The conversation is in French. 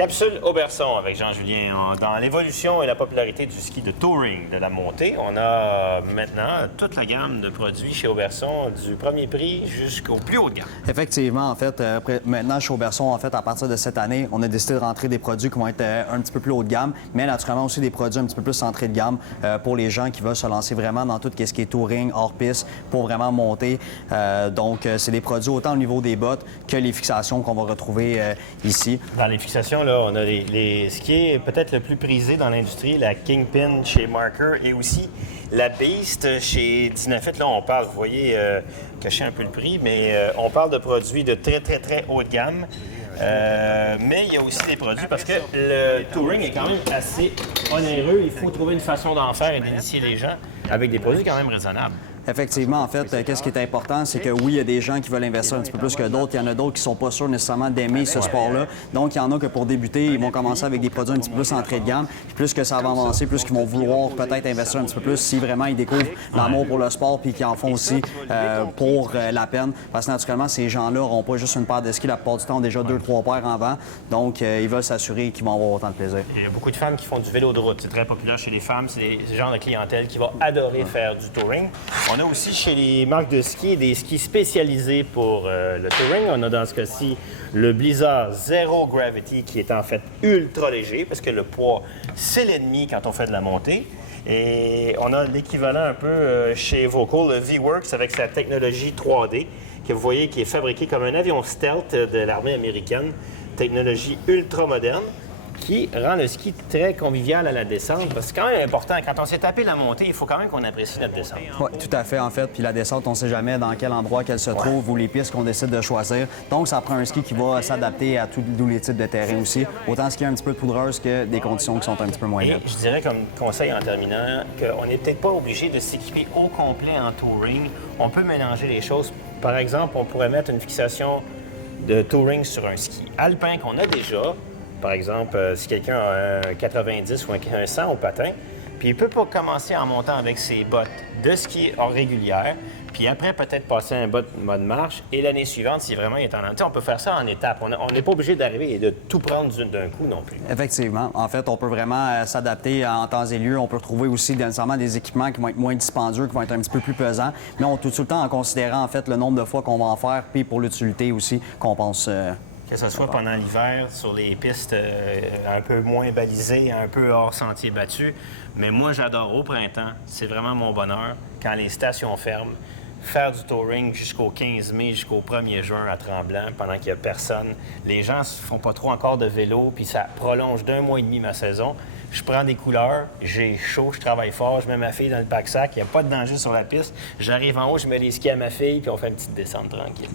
Capsule Auberson avec Jean-Julien. Dans l'évolution et la popularité du ski de touring, de la montée, on a maintenant toute la gamme de produits chez Auberson, du premier prix jusqu'au plus haut de gamme. Effectivement, en fait, maintenant chez Auberson, en fait, à partir de cette année, on a décidé de rentrer des produits qui vont être un petit peu plus haut de gamme, mais naturellement aussi des produits un petit peu plus entrée de gamme pour les gens qui veulent se lancer vraiment dans tout ce qui est touring, hors-piste, pour vraiment monter. Donc, c'est des produits autant au niveau des bottes que les fixations qu'on va retrouver ici. Dans les fixations, là, on a ce qui est peut-être le plus prisé dans l'industrie, la Kingpin chez Marker et aussi la Beast chez Dynafit. Là, on parle, vous voyez, cacher un peu le prix, mais on parle de produits de très, très, très haut de gamme. Mais il y a aussi des produits parce que le touring est quand même assez onéreux. Il faut trouver une façon d'en faire et d'initier les gens avec des produits quand même raisonnables. Effectivement, en fait, qu'est-ce qui est important, c'est que oui, il y a des gens qui veulent investir un petit peu plus que d'autres. Il y en a d'autres qui ne sont pas sûrs nécessairement d'aimer ce sport-là. Donc, il y en a que pour débuter, ils vont commencer avec des produits un petit peu plus entrée de gamme. Puis plus que ça va avancer, plus qu'ils vont vouloir peut-être investir un petit peu plus si vraiment ils découvrent l'amour pour le sport puis qu'ils en font aussi pour la peine. Parce que naturellement, ces gens-là n'auront pas juste une paire de skis. La plupart du temps, ont déjà 2-3 paires en vent. Donc, ils veulent s'assurer qu'ils vont avoir autant de plaisir. Il y a beaucoup de femmes qui font du vélo de route. C'est très populaire chez les femmes. C'est le genre de clientèle qui va adorer faire du touring. On a aussi chez les marques de ski des skis spécialisés pour le touring. On a dans ce cas-ci le Blizzard Zero Gravity qui est en fait ultra léger parce que le poids, c'est l'ennemi quand on fait de la montée. Et on a l'équivalent un peu chez Volco, le V-Works avec sa technologie 3D que vous voyez qui est fabriqué comme un avion stealth de l'armée américaine. Technologie ultra moderne qui rend le ski très convivial à la descente. Parce que c'est quand même important. Quand on s'est tapé la montée, il faut quand même qu'on apprécie notre descente. Oui, tout à fait, en fait. Puis la descente, on ne sait jamais dans quel endroit qu'elle se trouve ou les pistes qu'on décide de choisir. Donc, ça prend un ski qui va s'adapter à tous les types de terrain aussi. Autant skier un petit peu de poudreuse que des conditions qui sont un petit peu moins nettes. Je dirais comme conseil en terminant qu'on n'est peut-être pas obligé de s'équiper au complet en touring. On peut mélanger les choses. Par exemple, on pourrait mettre une fixation de touring sur un ski alpin qu'on a déjà. Par exemple, si quelqu'un a un 90 ou un 100 au patin, puis il ne peut pas commencer en montant avec ses bottes de ski hors régulière, puis après peut-être passer un mode marche, et l'année suivante, si vraiment il est en... Tu sais, on peut faire ça en étapes. On n'est pas obligé d'arriver et de tout prendre d'un coup non plus. Effectivement. En fait, on peut vraiment s'adapter en temps et lieu. On peut retrouver aussi nécessairement des équipements qui vont être moins dispendieux, qui vont être un petit peu plus pesants, mais on tout le temps en considérant en fait le nombre de fois qu'on va en faire, puis pour l'utilité aussi qu'on pense... Que ce soit pendant l'hiver, sur les pistes un peu moins balisées, un peu hors sentier battu. Mais moi, j'adore au printemps. C'est vraiment mon bonheur. Quand les stations ferment, faire du touring jusqu'au 15 mai, jusqu'au 1er juin à Tremblant, pendant qu'il n'y a personne. Les gens ne font pas trop encore de vélo, puis ça prolonge d'1 mois et demi ma saison. Je prends des couleurs, j'ai chaud, je travaille fort, je mets ma fille dans le pack-sac, il n'y a pas de danger sur la piste. J'arrive en haut, je mets les skis à ma fille, puis on fait une petite descente tranquille.